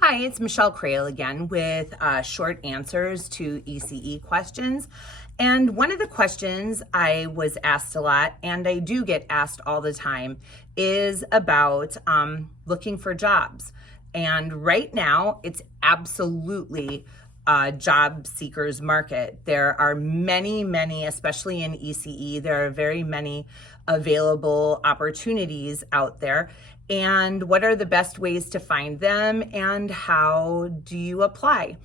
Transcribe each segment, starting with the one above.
Hi, it's Michelle Krehl again with short answers to ECE questions. And one of the questions I was asked a lot, and I do get asked all the time, is about looking for jobs. And right now, it's absolutely a job seekers market. There are many, especially in ECE, there are very many available opportunities out there. And what are the best ways to find them, and how do you apply?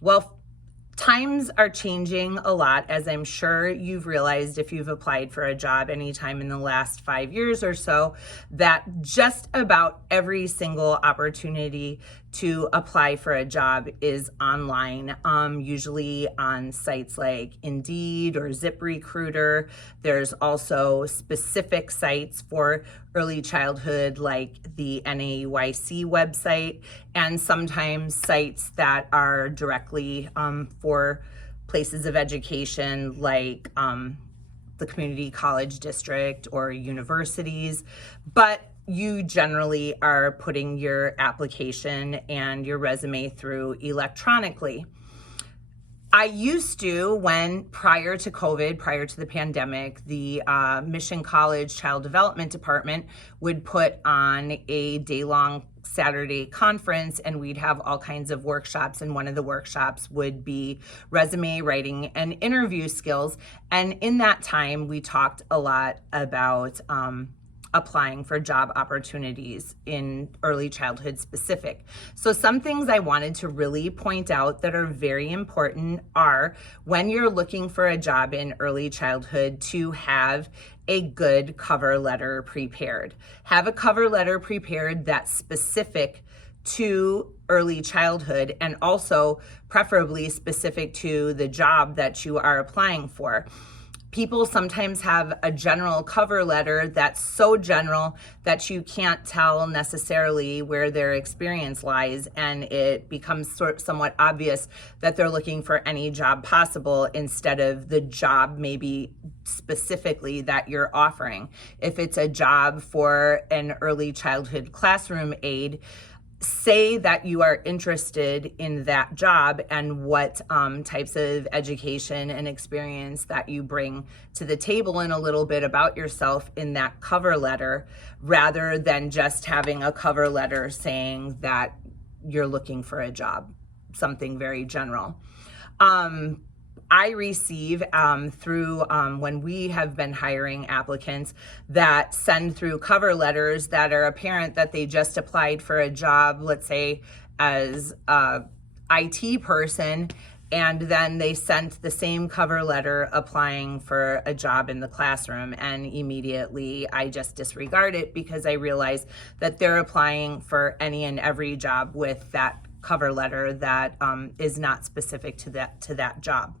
Well, times are changing a lot, as I'm sure you've realized if you've applied for a job anytime in the last 5 years or so, that just about every single opportunity to apply for a job is online, usually on sites like Indeed or ZipRecruiter. There's also specific sites for early childhood like the NAEYC website, and sometimes sites that are directly for places of education like the community college district or universities. But you generally are putting your application and your resume through electronically. I used to, prior to COVID, prior to the pandemic, the Mission College Child Development Department would put on a day-long Saturday conference, and we'd have all kinds of workshops, and one of the workshops would be resume writing and interview skills. And in that time, we talked a lot about applying for job opportunities in early childhood specific. So some things I wanted to really point out that are very important are, when you're looking for a job in early childhood, to have a good cover letter prepared. Have a cover letter prepared that's specific to early childhood, and also preferably specific to the job that you are applying for. People sometimes have a general cover letter that's so general that you can't tell necessarily where their experience lies, and it becomes somewhat obvious that they're looking for any job possible instead of the job maybe specifically that you're offering. If it's a job for an early childhood classroom aide, say that you are interested in that job and what types of education and experience that you bring to the table, and a little bit about yourself in that cover letter, rather than just having a cover letter saying that you're looking for a job, something very general. I receive through when we have been hiring applicants that send through cover letters that are apparent that they just applied for a job, let's say as a IT person, and then they sent the same cover letter applying for a job in the classroom, and immediately I just disregard it because I realize that they're applying for any and every job with that cover letter that is not specific to that job.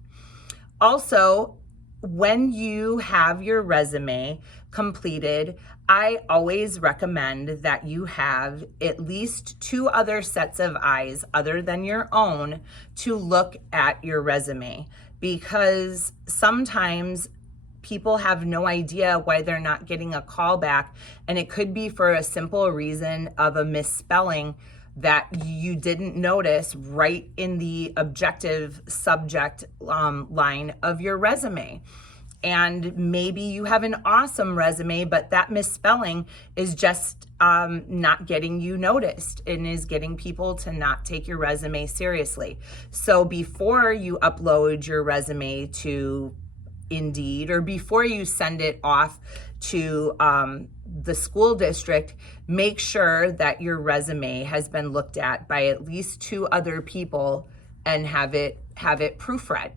Also, when you have your resume completed, I always recommend that you have at least 2 other sets of eyes other than your own to look at your resume, because sometimes people have no idea why they're not getting a call back, and it could be for a simple reason of a misspelling that you didn't notice right in the objective subject line of your resume. And maybe you have an awesome resume, but that misspelling is just not getting you noticed and is getting people to not take your resume seriously. So before you upload your resume to Indeed, or before you send it off to the school district, make sure that your resume has been looked at by at least 2 other people, and have it proofread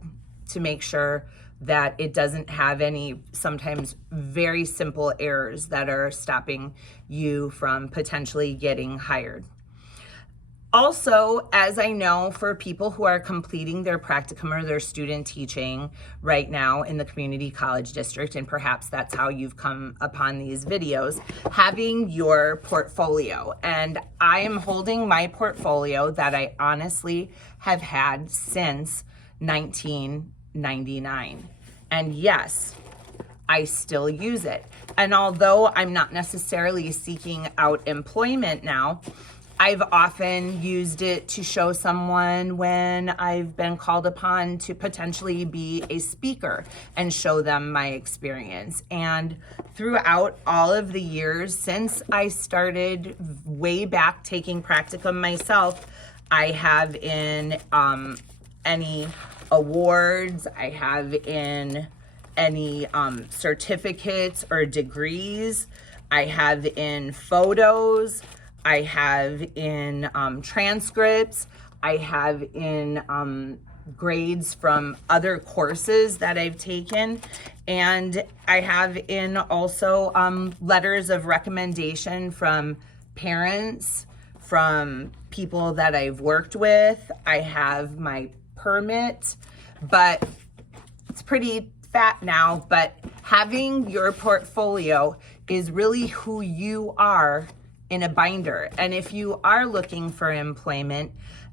to make sure that it doesn't have any sometimes very simple errors that are stopping you from potentially getting hired. Also, as I know, for people who are completing their practicum or their student teaching right now in the community college district, and perhaps that's how you've come upon these videos, having your portfolio. And I am holding my portfolio that I honestly have had since 1999. And yes, I still use it. And although I'm not necessarily seeking out employment now, I've often used it to show someone when I've been called upon to potentially be a speaker and show them my experience. And throughout all of the years since I started way back taking practicum myself, I have in any awards, I have in any certificates or degrees, I have in photos, I have in transcripts, I have in grades from other courses that I've taken, and I have in also letters of recommendation from parents, from people that I've worked with. I have my permit, but it's pretty fat now, but having your portfolio is really who you are in a binder. And if you are looking for employment,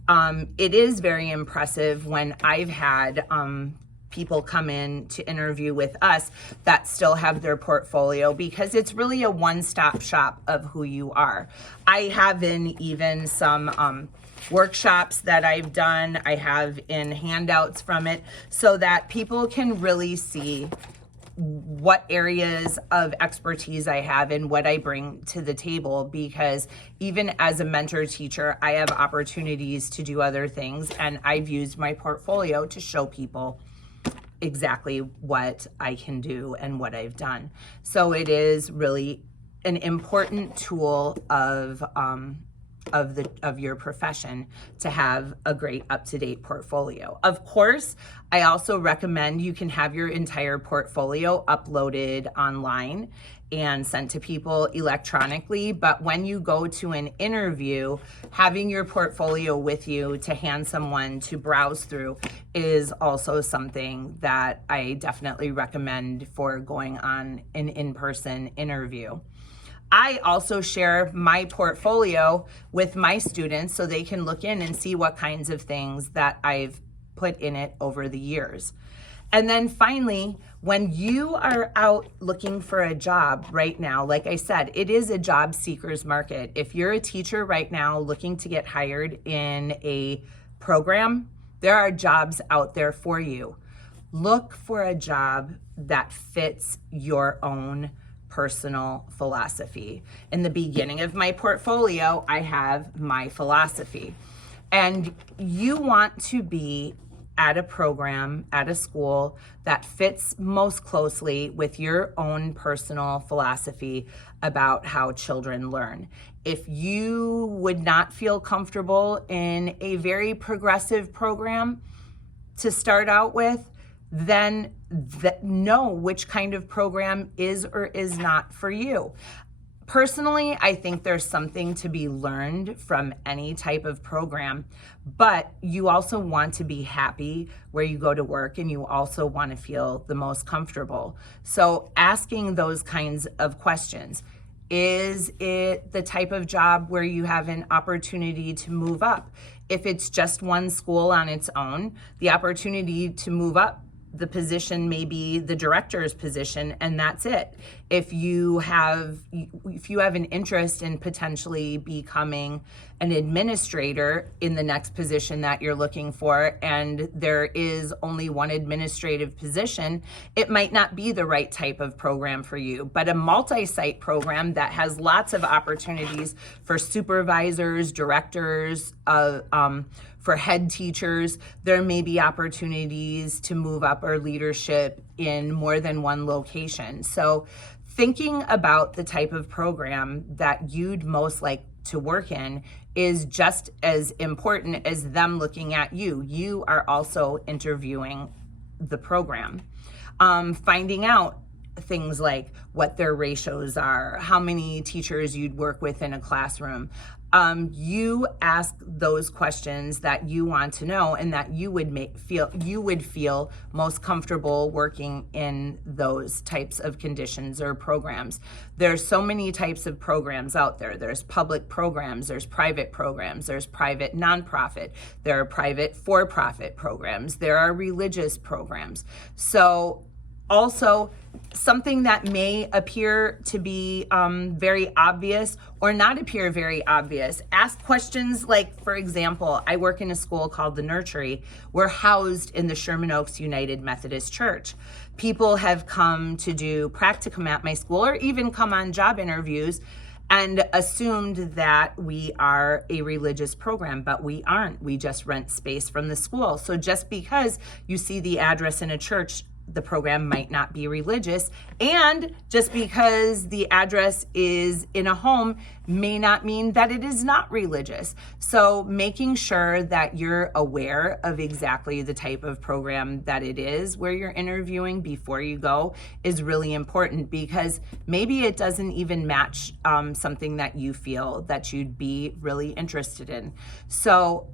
it is very impressive when I've had people come in to interview with us that still have their portfolio, because it's really a one-stop shop of who you are. I have in even some workshops that I've done, I have in handouts from it, so that people can really see what areas of expertise I have and what I bring to the table, because even as a mentor teacher, I have opportunities to do other things, and I've used my portfolio to show people exactly what I can do and what I've done. So it is really an important tool of your profession to have a great up-to-date portfolio. Of course, I also recommend you can have your entire portfolio uploaded online and sent to people electronically, but when you go to an interview, having your portfolio with you to hand someone to browse through is also something that I definitely recommend for going on an in-person interview. I also share my portfolio with my students so they can look in and see what kinds of things that I've put in it over the years. And then finally, when you are out looking for a job right now, like I said, it is a job seeker's market. If you're a teacher right now looking to get hired in a program, there are jobs out there for you. Look for a job that fits your own personal philosophy. In the beginning of my portfolio, I have my philosophy. And you want to be at a program, at a school that fits most closely with your own personal philosophy about how children learn. If you would not feel comfortable in a very progressive program to start out with, then know which kind of program is or is not for you. Personally, I think there's something to be learned from any type of program, but you also want to be happy where you go to work, and you also want to feel the most comfortable. So asking those kinds of questions. Is it the type of job where you have an opportunity to move up? If it's just one school on its own, the opportunity to move up the position may be the director's position, and that's it. If you have an interest in potentially becoming an administrator in the next position that you're looking for, and there is only one administrative position, it might not be the right type of program for you. But a multi-site program that has lots of opportunities for supervisors, directors, for head teachers, there may be opportunities to move up or leadership in more than one location. So thinking about the type of program that you'd most like to work in is just as important as them looking at you. You are also interviewing the program. Finding out things like what their ratios are, how many teachers you'd work with in a classroom. You ask those questions that you want to know and that you would feel most comfortable working in those types of conditions or programs. There's so many types of programs out there. There's public programs, there's private programs, there's private nonprofit, there are private for-profit programs, there are religious programs. So Also, something that may appear to be very obvious or not appear very obvious. Ask questions like, for example, I work in a school called the Nursery. We're housed in the Sherman Oaks United Methodist Church. People have come to do practicum at my school or even come on job interviews and assumed that we are a religious program, but we aren't. We just rent space from the school. So just because you see the address in a church, the program might not be religious, and just because the address is in a home may not mean that it is not religious. So making sure that you're aware of exactly the type of program that it is where you're interviewing before you go is really important, because maybe it doesn't even match something that you feel that you'd be really interested in. So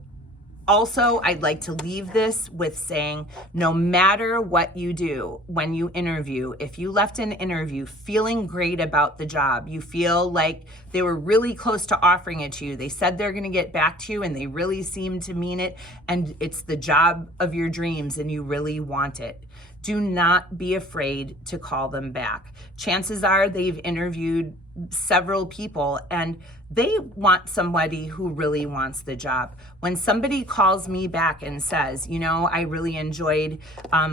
also, I'd like to leave this with saying, no matter what you do when you interview, if you left an interview feeling great about the job, you feel like they were really close to offering it to you, they said they're going to get back to you and they really seem to mean it, and it's the job of your dreams and you really want it, do not be afraid to call them back. Chances are they've interviewed several people and they want somebody who really wants the job. When somebody calls me back and says, you know, I really enjoyed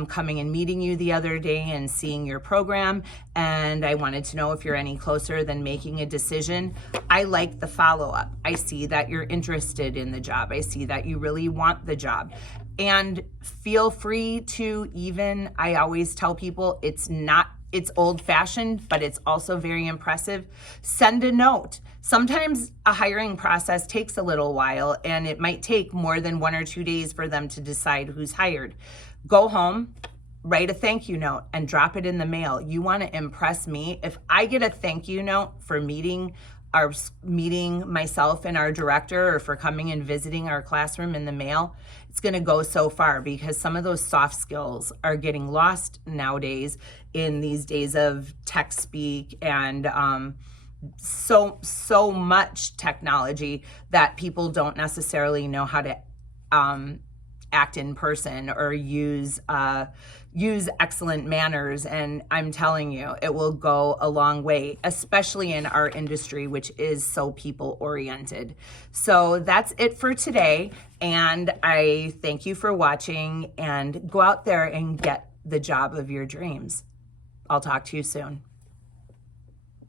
coming and meeting you the other day and seeing your program, and I wanted to know if you're any closer than making a decision, I like the follow-up. I see that you're interested in the job. I see that you really want the job. And feel free to even, I always tell people, it's old-fashioned, but it's also very impressive. Send a note. Sometimes a hiring process takes a little while, and it might take more than 1 or 2 days for them to decide who's hired. Go home, write a thank you note, and drop it in the mail. You want to impress me. If I get a thank you note for meeting myself and our director, or for coming and visiting our classroom in the mail, it's going to go so far, because some of those soft skills are getting lost nowadays in these days of tech speak and so much technology that people don't necessarily know how to act in person or use excellent manners. And I'm telling you, it will go a long way, especially in our industry, which is so people oriented. So that's it for today. And I thank you for watching, and go out there and get the job of your dreams. I'll talk to you soon.